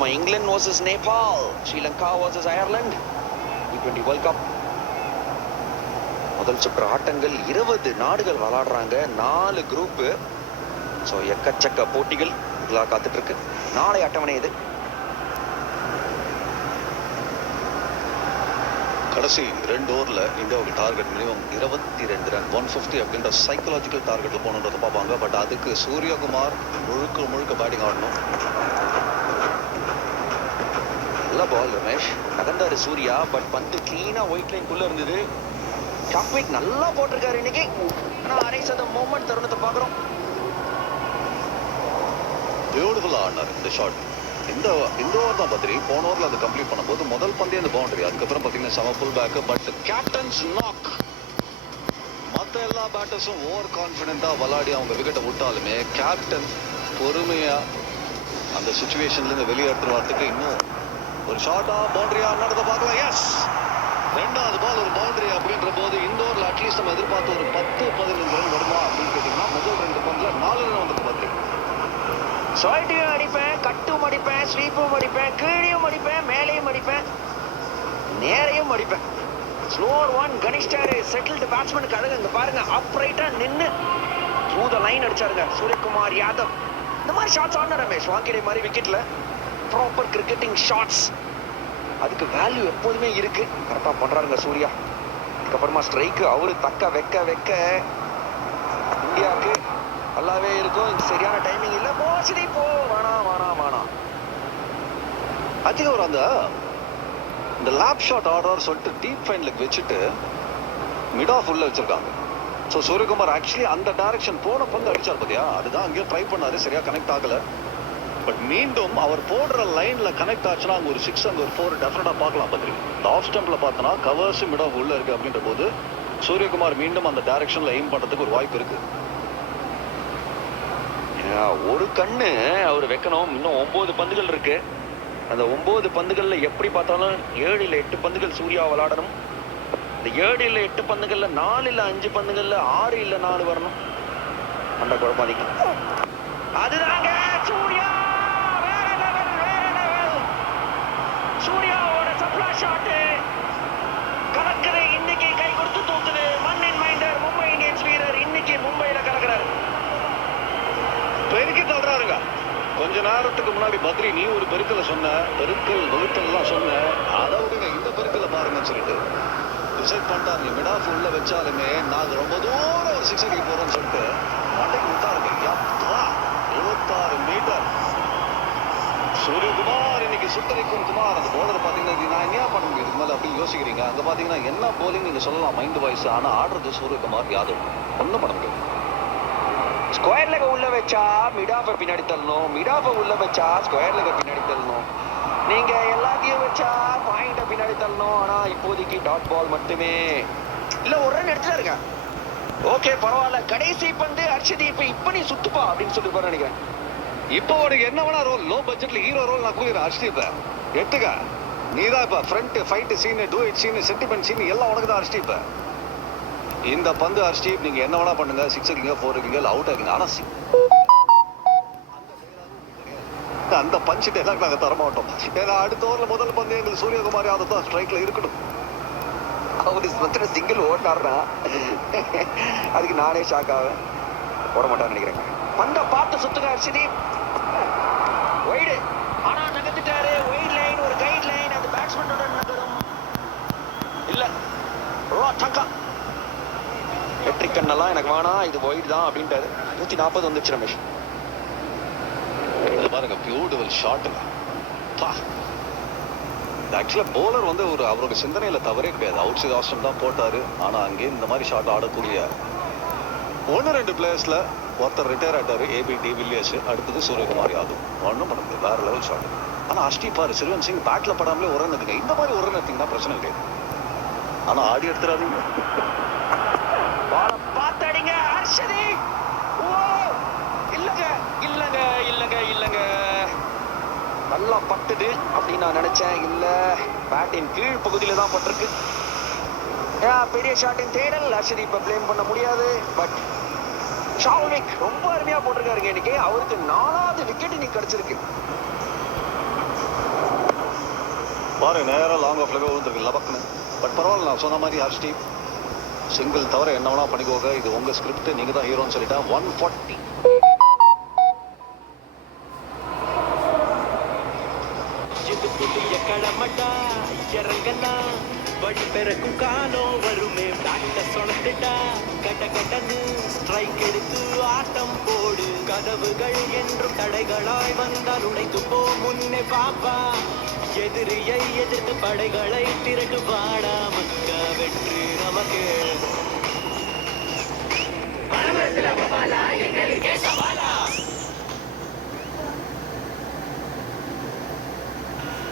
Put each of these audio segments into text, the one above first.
நம்ம England versus Nepal, Sri Lanka versus Ireland T20 world cup முதல் சுற்று ஆட்டங்கள். 20 நாடுகள் விளையாடுறாங்க, 4 குரூப். ஸோ எக்கச்சக்க போட்டிகள் இதெல்லாம் காத்துட்டு இருக்கு. நாளை அட்டவணை இது. கடைசி 2 ஓவரில் இந்தியாவுக்கு டார்கெட் மினிமம் 22 ரன் 150 அப்படின்ற சைக்கலாஜிக்கல் டார்கெட்டில் போகணுன்றதை பார்ப்பாங்க. பட் அதுக்கு சூரியகுமார் முழுக்க பேட்டிங் ஆடணும். நல்ல பால் ரமேஷ், நகர்ந்தாரு சூர்யா. பட் பந்து கிளீனா ஒயிட் லைனுக்குள்ள இருந்தது. டாக்விக் நல்லா போட்டிருக்காரு இன்னைக்கு. ஆனால் அரை சதம் மூமெண்ட் தருணத்தை பார்க்குறோம். பியூட்டிஃபுல்லாக ஆடினார் இந்த ஷாட். இந்த ஓவர் தான் பத்திரி. போன ஓவரில் அது கம்ப்ளீட் பண்ணும்போது முதல் பந்தே அந்த பவுண்டரி, அதுக்கப்புறம் பார்த்தீங்கன்னா செம full pack. But captain's knock. மற்ற எல்லா பேட்டர்ஸும் ஓவர் கான்ஃபிடென்ட்டாக விளையாடி அவங்க விக்கெட்டை விட்டாலுமே கேப்டன் பொறுமையாக அந்த சுச்சுவேஷன்லேருந்து வெளியே எடுத்துட்டு வரத்துக்கு இன்னும் ஒரு ஷார்ட்டா பவுண்டரியா நடந்த பார்க்கலாம். எஸ், 2வது பால் ஒரு பவுண்டரி அப்படின்ற போது இந்த ஓவரில் அட்லீஸ்ட் நம்ம எதிர்பார்த்து ஒரு 10-15 ரன் வருமா அப்படின்னு கேட்டிங்கன்னா முதல் 2 பந்தில் 4 ரன் வந்துட்டு பத்திரி. ஷார்ட்டையும் அடிப்பேன், கட்டும் அடிப்பேன், ஸ்வீப்பும் அடிப்பேன், கீழையும் அடிப்பேன், மேலையும் அடிப்பேன், நேரையும் அடிப்பேன். ஸ்லோவர் ஒன் கணிஷ்டாரு செட்டில்டு பேட்ஸ்மேனுக்கு அழகு. இங்க பாருங்க, அப்ரைட்டா நின்று த்ரூ த லைன் அடிச்சாருங்க சூரியகுமார் யாதவ். இந்த மாதிரி ஷாட்ஸ் ஆடின ரமேஷ் வாங்கிடே மாதிரி விக்கெட்ல ப்ராப்பர் கிரிக்கெட்டிங் ஷாட்ஸ், அதுக்கு வேல்யூ எப்போதுமே இருக்கு. கரெக்டாக பண்றாருங்க சூர்யா. அதுக்கப்புறமா ஸ்ட்ரைக்கு அவரு தக்க வைக்க இந்தியாவுக்கு நல்லாவே இருக்கும். இது சரியான டைமிங் இல்லை. மோஸ்ட்லி போ வேணாம். அதிகம் ஒரு இந்த லேப் ஷாட் ஆர்டர் சொல்லிட்டு டீப் ஃபைன் லெக் வச்சுட்டு மிட் ஆஃப் உள்ள வச்சிருக்காங்க. ஸோ சூரியகுமார் ஆக்சுவலி அந்த டைரக்ஷன் போன பந்து அடிச்சார் பார்த்தியா, அதுதான் அங்கேயும் ட்ரை பண்ணாரு, சரியா கனெக்ட் ஆகல. பட் மீண்டும் அவர் போடுற லைன்ல கனெக்ட் ஆச்சுன்னா அங்கே ஒரு 6 அங்கே ஒரு 4 டெஃபினட்டா பார்க்கலாம். பத்திரி இந்த ஆஃப் ஸ்டம்ப்ல பார்த்தோன்னா கவர்ஸ் மிட் ஆஃப் உள்ள இருக்கு அப்படின்ற போது சூரியகுமார் மீண்டும் அந்த டைரக்ஷன்ல எய்ம் பண்றதுக்கு ஒரு வாய்ப்பு இருக்கு. ஒரு கண்ணு அவர் வைக்கணும். இன்னும் 9 பந்துகள் இருக்கு. அந்த 9 பந்துகள்ல எப்படி பார்த்தாலும் 7 இல்ல 8 பந்துகள் சூர்யா விளையாடணும். இந்த 7 இல்ல 8 பந்துகள்ல 4 இல்ல 5 பந்துகள்ல 6 இல்ல 4 வரணும். அந்த குழப்பாதிக்கு அதுதாங்க சூர்யா. வேற லெவல். சூர்யாவோட சப்ளா ஷாட் கலக்குது. இன்னைக்கு கை கொடுத்து தூக்குது. மண்ணின் மைண்டர் மும்பை இந்தியன்ஸ் வீரர் இன்னைக்கு மும்பையில கலக்குறாரு. பெருக்கி தள்ளுறாருங்க. கொஞ்ச நேரத்துக்கு முன்னாடி பத்ரி நீ ஒரு பெருக்கலை சொன்ன, பெருக்கல் வகுத்தல்லாம் சொன்ன, அதை விடுங்க இந்த பெருக்கலை பாருங்கன்னு சொல்லிட்டு டிசைட் பண்ணிட்டா. நீ மிட் ஆஃப் உள்ள வச்சாலுமே நாங்கள் ரொம்ப தூரம் ஒரு 6 அடிக்க போறோம்னு சொல்லிட்டு மண்டைக்கு விட்டாருங்க. 26 மீட்டர். சூரியகுமார் இன்னைக்கு சுட்டரிக்கும் குமார். அந்த போலர் பார்த்தீங்கன்னா நான் என்ன பண்ண முடியும் இதுக்கு மேலே அப்படின்னு யோசிக்கிறீங்க. அங்கே பார்த்தீங்கன்னா என்ன போலிங் நீங்கள் சொல்லலாம் மைண்ட் வாய்ஸ், ஆனால் ஆடுறது சூரியகுமார் யாதவ். ஒன்றும் பண்ண முடியும். ஸ்கொயர் லெக உள்ள வச்சா மிட் ஆஃபை பின்னாடி தள்ளணும், மிட் ஆஃபை உள்ள வச்சா ஸ்கொயர் லெக பின்னாடி தள்ளணும். நீங்க எல்லாத்தையும் வச்சா பாயிண்ட பின்னாடி தள்ளணும். ஆனா இப்போதைக்கு டாட் பால் மட்டுமே. இல்ல ஒரு ரன் எடுத்துட்டாருங்க. ஓகே பரவாயில்ல. கடைசி பந்து ஹர்ஷதீப் இப்ப நீ சுத்துப்பா அப்படின்னு சொல்லி நினைக்கிறேன். இப்போ உனக்கு என்ன வேணா ரோல், லோ பட்ஜெட்ல ஹீரோ ரோல் நான் கூறுகிறேன். ஹர்ஷதீப் எட்டுக்க நீ தான் இப்ப friend fight scene, duet scene, sentiment scene எல்லாம் உனக்கு தான் ஹர்ஷதீப். இந்த பந்து ஹர்ஷதீப் நீங்க என்ன வேணா பண்ணுங்க, 6 அடிங்க, 4 அடிங்க, அவுட் ஆகுங்க. ஆனா அந்த பஞ்ச் டைலாக் நாங்க தர மாட்டோம். ஏன்னா அடுத்த ஓவர்ல முதல் பந்து எங்களுக்கு சூரியகுமார் யாதவ் தான் ஸ்ட்ரைக்ல இருக்கணும். அவரு சிங்கிள் ஓடினாருன்னா அதுக்கு நானே ஷாக் ஆவேன். போட மாட்டான்னு நினைக்கிறேன். பந்த பார்த்து சுத்துங்க ஹர்ஷதீப். ஒய்டு ஆனா நகர்ந்துட்டாரு. ஒயிட் லைன் ஒரு கைட் லைன், அந்த பேட்ஸ்மேனோட நகரும் இல்ல. டக்கா வெற்றி கண்ணெல்லாம் எனக்கு வேணாம், இது ஒயிட் தான் அப்படின்ட்டாரு. 140 வந்துச்சு ரமேஷ். பாருங்க பியூட்டிஃபுல் ஷாட்டுங்க. ஆக்சுவலா போலர் வந்து ஒரு அவரோட சிந்தனையில தவறே கிடையாது. அவுட் சைட் ஆப்ஷன் தான் போட்டாரு. ஆனா அங்கே இந்த மாதிரி ஷாட் ஆடக்கூடிய 1-2 பிளேயர்ஸ்ல ஒருத்தர் ரிட்டையர் ஆயிட்டாரு. ஏபி டிவில்லியர்ஸ், அடுத்தது சூரியகுமார் யாதவ். ஒன்றும் பண்ண முடியாது, வேற லெவல் ஷாட். ஆனா அஷ்டிபார் சிறுவன் சிங் பேட்ல படாமலே ஒரு ரன் எடுங்க. இந்த மாதிரி ஒரு ரன் எடுத்தீங்கன்னா பிரச்சனை கிடையாது. ஆனா ஆடி எடுத்துறாதீங்க. பாத்தடிங்க ஹர்ஷதீப். இல்லங்க நல்லா பட்டுது அப்படின்னு நான் நினைச்சேன். இல்ல பேட்டின் கீழ் பகுதியில தான் பட்டிருக்கு. பெரிய ஷாட்டின் தேடல். ஹர்ஷதீப்பை பிளேம் பண்ண முடியாது. பட் ஷால்விக் ரொம்ப அருமையா போட்டிருக்காருங்க இன்னைக்கு. அவருக்கு 4வது விக்கெட் இன்னைக்கு கிடைச்சிருக்கு. பாரு நேராக லாங் ஆஃப்லவே விழுந்துருக்கு லபக்குன்னு. பட் பரவாயில்ல, நான் சொன்ன மாதிரி ஹர்ஷ்டி சிங்கிள் தவிர என்ன வேணா பண்ணிக்கோங்க, இது உங்க ஸ்கிரிப்ட், நீங்க தான் ஹீரோன்னு சொல்லிட்டா. 140 வழி பிறக்கும் காலம் வருமே பேட்ட சொலத்துட்டா கட்ட கட்டன்னு ஸ்ட்ரைக் எடுத்து ஆட்டம் போடு. கதவுகள் என்றும் தடைகளாய் வந்தால் உடைத்து போ முன்னே பாப்பா. எதிரியை எதிர்த்து படைகளை திரட்டு வாடா மக்க வெற்றி நமக்கு.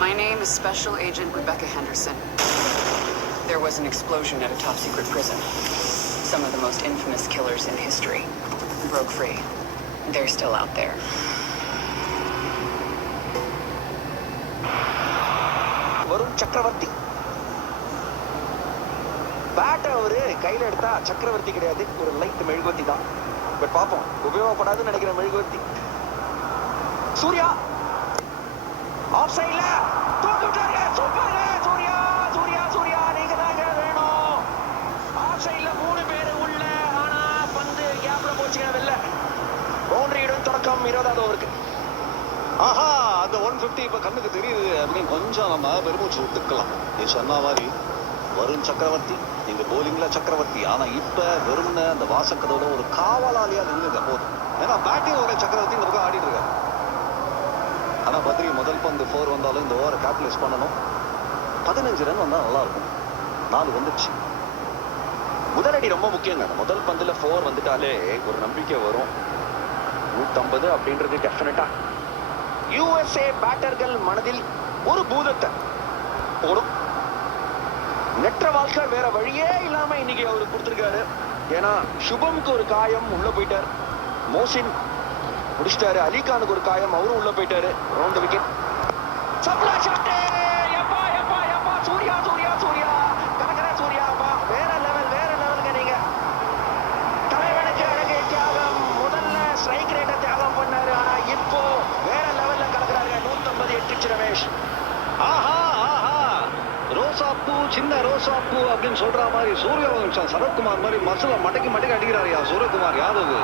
My name is Special Agent Rebecca Henderson. There was an explosion at a top-secret prison. Some of the most infamous killers in history broke free. They're still out there. Varun சக்கரவர்த்தி பேட்டை அவரு கையில எடுத்தா சக்கரவர்த்தி கிடையாது, ஒரு லைட் மெழுகுவர்த்தி தான். பட் பார்ப்போம், உபயோகப்படாதுன்னு நினைக்கிற மெழுகுவர்த்தி. சூர்யா ஆஃப் சைட்ல தூக்கி விட்டாரு. சூப்பர்ங்க சூர்யா, சூர்யா சூர்யா நீங்க தாங்க வேணும். ஆஃப் சைட்ல 3 பேர் உள்ள, ஆனா பந்து கேப்ல போச்சுங்க வெளில. பவுண்டரியுடன் தொடக்கம் 20வது ஓவருக்கு. ஆஹா, அந்த 150 இப்ப கண்ணுக்கு தெரியுது அப்படின்னு கொஞ்சம் நம்ம பெருமூச்சு விட்டுக்கலாம். நீ சொன்ன மாதிரி வருண் சக்கரவர்த்தி, நீங்க போலிங்ல சக்கரவர்த்தி. ஆனா இப்ப வெறும்னு அந்த வாசக்கதோட ஒரு காவலாளியா நின்றுங்க போதும். ஏன்னா பேட்டிங் ஒரு சக்கரவர்த்தி இந்த பக்கம் ஆடிட்டு இருக்காரு. ஆனா பத்ரி முதல் பந்து 4 வந்தாலும் இந்த ஓவரை கேபிட்டலைஸ் பண்ணணும். 15 ரன் வந்தா நல்லா இருக்கும். 4 வந்துடுச்சு. முதலடி ரொம்ப முக்கியங்க. முதல் பந்துல 4 வந்துட்டாலே ஒரு நம்பிக்கை வரும். 150 அப்படின்றது டெஃபினட்டா. யுஎஸ்ஏ பேட்டர்கள் மனதில் ஒரு பூதத்தை போடும். நெட்ரவால்கர் வேற வழியே இல்லாம இன்னைக்கு அவரு கொடுத்திருக்காரு. ஏன்னா சுபம்க்கு ஒரு காயம், உள்ள போயிட்டார். மோசின் முடிச்சிட்டாரு. அலிகானுக்கு ஒரு காயம், அவரும் உள்ள போயிட்டாரு. Round wicket. சப்ளா ஷாட். யப்பா யப்பா யப்பா, சூர்யா சூர்யா சூர்யா கலக்கற சூர்யா. அப்பா வேற லெவலுங்க நீங்க. தலைவனுக்கு அழகு தியாகம். முதல்ல ஸ்ட்ரைக் ரேட்டை தியாகம் பண்ணாரு, ஆனா இப்போ வேற லெவல்ல கலக்குறாரு. 150 எட்டுச்சு ரமேஷ். ஆஹா ஆஹா, ரோசாப்பூ சின்ன ரோசாப்பூ அப்படின்னு சொல்ற மாதிரி சூரியவம்சம் சரத்குமார் மாதிரி மசல மடக்கி மடக்கி அடிக்கிறாரியா சூரியகுமார் யாதவ்.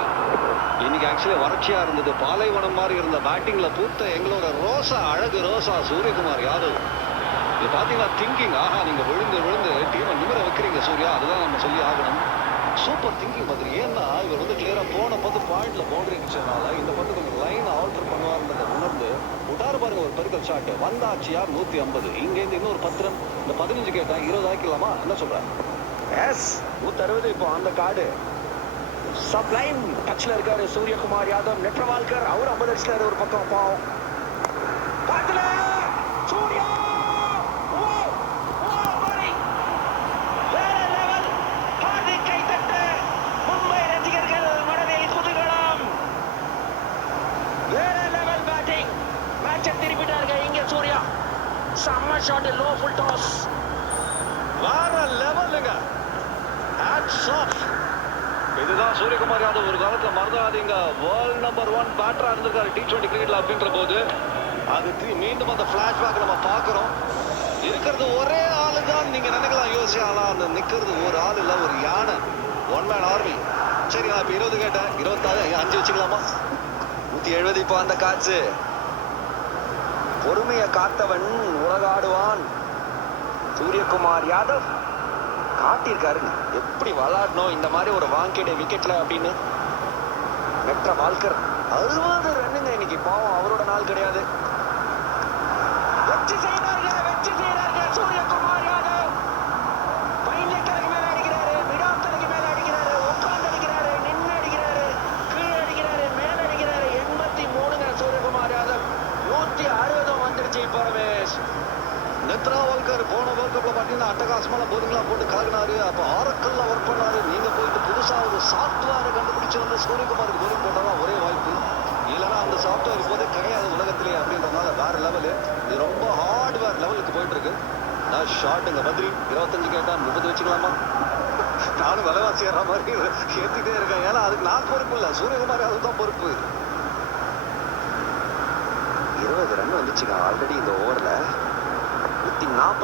இன்னைக்கு ஆக்சுவலி வறட்சியா இருந்தது, பாலைவனம் மாதிரி இருந்த பேட்டிங்ல பூத்த எங்களோட ரோசா, அழகு ரோசா சூரியகுமார் யாதவ். இது பாத்தீங்கன்னா திங்கிங். ஆஹா, நீங்க விழுந்து விழுந்து டீமை நிமிர வைக்கிறீங்க சூர்யா, அதுதான் நம்ம சொல்லி ஆகணும். சூப்பர் திங்கிங் மாதிரி. ஏன்னா இவர் வந்து கிளியரா போன பத்து பாயிண்ட்ல பவுண்டரி அடிச்சதுனால இந்த பத்து கொஞ்சம் லைன் ஆல்டர் பண்ணுவார்ன்றதை உணர்ந்து விட்டாரு பாருங்க. ஒரு பெருக்கல் ஷாட் வந்தாச்சு. யார் 150. இங்க இருந்து இன்னொரு 10 ரன். இந்த 15 கேட்டா 20 ஆக்கிடலாமா? என்ன சொல்றேன்? எஸ், 160 இப்போ அந்த கார்டு. சப்ளைன் டச்ல இருக்காரு சூரியகுமார் யாதவ். நெட்ரவால்கர் அவர் 50 அடிச்சிட்டாரு ஒரு பக்கம். பாவம் காத்துல சூர்யா. வேற லெவல். ஹார்திக் கை தட்டு. மும்பை ரசிகர்கள் மனதில் குதூகலம். வேற லெவல் பேட்டிங். மேட்சை திருப்பிட்டாருங்க இங்க சூர்யா. செம்ம ஷாட், லோ ஃபுல் டாஸ். வேற லெவலுங்க. Hats off. இதுதான் சூரியகுமார் யாதவ். ஒரு காலத்துல மறந்துடாதீங்க, வேர்ல்ட் நம்பர் 1 பேட்டரா இருந்திருக்காரு T20 கிரிக்கெட்ல அப்படின்ற போது. அது மீண்டும் அந்த பிளாஷ்பேக் நம்ம பாக்குறோம். இருக்கிறது ஒரே ஆளு தான் நீங்க நினைக்கலாம் யோசி. ஆனா அந்த நிக்கிறது ஒரு ஆள் இல்ல, ஒரு யானை. 1 மேன் ஆர்மி. சரி, நான் இப்ப 20 கேட்டேன். 26 5 வச்சுக்கலாமா? 170 இப்போ அந்த காட்சி. பொறுமையை காத்தவன் உலகாடுவான். சூரியகுமார் யாதவ் காட்டியிருக்காருங்க எப்படி விளையாடணும் இந்த மாதிரி ஒரு வாங்கேட விக்கெட்ல அப்படின்னு. நெட்ரவால்கர் 60 ரன்னுங்க இன்னைக்கு. பாவம், அவரோட நாள் கிடையாது. வெற்றி செய்யறாங்க சூரியகுமார் யாதவ். பைஞ்சக்கரைக்கு மேல அடிக்கிறாரு, மிடாத்தரைக்கு மேல அடிக்கிறாரு, உட்கார்ந்து அடிக்கிறாரு, நின்று அடிக்கிறாரு, கீழே அடிக்கிறாரு, மேல அடிக்கிறாரு. 83ங்க சூரியகுமார் யாதவ். 160 வந்துருச்சு இப்போ ரமேஷ். நெத்ராவால்கர் போன வேர்ல்ட் கப்ல பாத்தீங்கன்னா அட்டகாசமான போலிங்லாம் போட்டு கலகினாரு. அப்ப ஆரக்கல்ல ஒர்க் பண்ணாரு. நீங்க போயிட்டு புதுசா ஒரு சாஃப்ட்வேரை கண்டுபிடிச்சு வந்து சூரியகுமாருக்கு போலிங் போட்டாதான் ஒரே வாய்ப்பு. இல்லைன்னா அந்த சாஃப்ட்வேர் இப்போதே கிடையாது உலகத்திலே அப்படின்றதுனால வேற லெவலு. இது ரொம்ப ஹார்ட்வேர் லெவலுக்கு போயிட்டு இருக்கு. நான் ஷார்ட்டுங்க பத்ரி. 25 கேட்டா 30 வச்சுக்கலாமா? நானும் விலைவாசி ஏற மாதிரி ஏத்திட்டே இருக்கேன். ஏன்னா அதுக்கு நான் பொறுப்பு இல்லை, சூரியகுமார் அதுதான் பொறுப்பு. 20 ரன் வந்துச்சுங்க ஆல்ரெடி இந்த ஓவர்ல.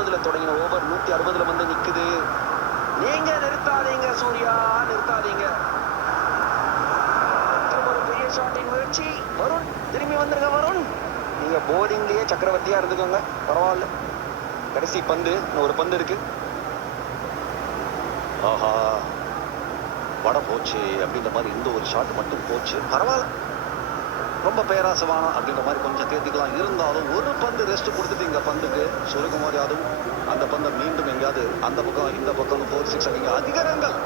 150ல தொடங்கின ஓவர் 160ல வந்து நிக்குது. நீங்க நிறுத்தாதீங்க சூர்யா, நிறுத்தாதீங்க. ஒரு பெரிய ஷாட்டின் முயற்சி. வருண் திரும்பி வந்துருங்க வருண். நீங்க போலிங்லயே சக்கரவர்த்தியா இருந்துக்கோங்க, பரவாயில்ல. கடைசி பந்து, இன்னும் ஒரு பந்து இருக்கு. ஆஹா, வட போச்சு அப்படின்ற மாதிரி இந்த ஒரு ஷாட் மட்டும் போச்சு. பரவாயில்ல, ரொம்ப பேராசவானம் அப்படின்ற மாதிரி கொஞ்சம் தேர்த்திக்கலாம். இருந்தாலும் ஒரு பந்து ரெஸ்ட் கொடுத்துட்டீங்க பந்துக்கு. சூரியகுமார் யாதவ் அந்த பந்தை மீண்டும் எங்கேயாவது அந்த பக்கம் இந்த பக்கம் 4-6 அடிங்க. அதிக ரன்கள்.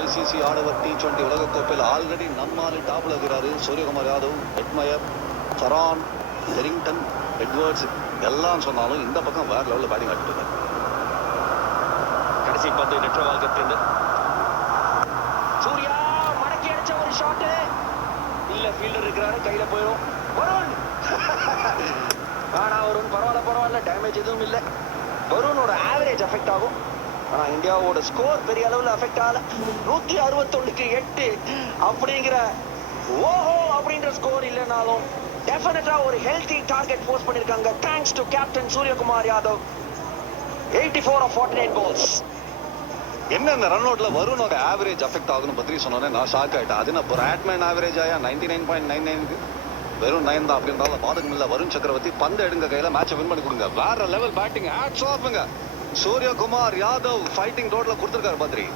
ஐசிசி ஆடவர் T20 உலகக்கோப்பையில் ஆல்ரெடி நம்மால் டாப்ல இருக்கிறாரு Suryakumar Yadav. Hetmyer, Farhan, Herrington, Edwards எல்லாம் சொன்னாலும் இந்த பக்கம் வேற லெவலில் பேட்டிங் ஆடிட்டு கடைசி பந்து நெட்ரவால்கத்திலிருந்து சூர்யா மடக்கி அடிச்ச ஒரு ஷாட். இல்ல ஃபீல்டர் இருக்கிறாரு, கையில போயிடும். வருண் ஆனா வருண் பரவாயில்ல, டேமேஜ் எதுவும் இல்லை. வருணோட ஆவரேஜ் அஃபெக்ட் ஆகும். ஆனா இந்தியாவோட ஸ்கோர் பெரிய அளவுல அஃபெக்ட் ஆகல. 161க்கு 8 அப்படிங்கிற ஓஹோ அப்படின்ற ஸ்கோர் இல்லைனாலும் டெஃபினட்டா ஒரு ஹெல்தி டார்கெட் போஸ்ட் பண்ணிருக்காங்க. Thanks to captain Suryakumar Yadav. 84 of 49 balls. என்ன இந்த ரன் அவுட்ல வருணோட ஆவரேஜ் அஃபெக்ட் ஆகுன்னு பத்தி சொன்னோன்னே நான் ஷாக் ஆயிட்டேன். அது நான் பேட்மேன் ஆவரேஜ் ஆயா 99.99க்கு வெறும் 9 தான் அப்படின்றாலும் பாதகம் இல்ல. வருண் சக்கரவர்த்தி பந்து எடுங்க கையில, மேட்சை வின் பண்ணி கொடுங்க. வேற லெவல் பேட்டிங். ஹேட்ஸ் ஆஃப்ங்க. சூரியகுமார் யாதவ் ஃபைட்டிங் ரோட்ல கொடுத்துருக்காரு பத்ரி.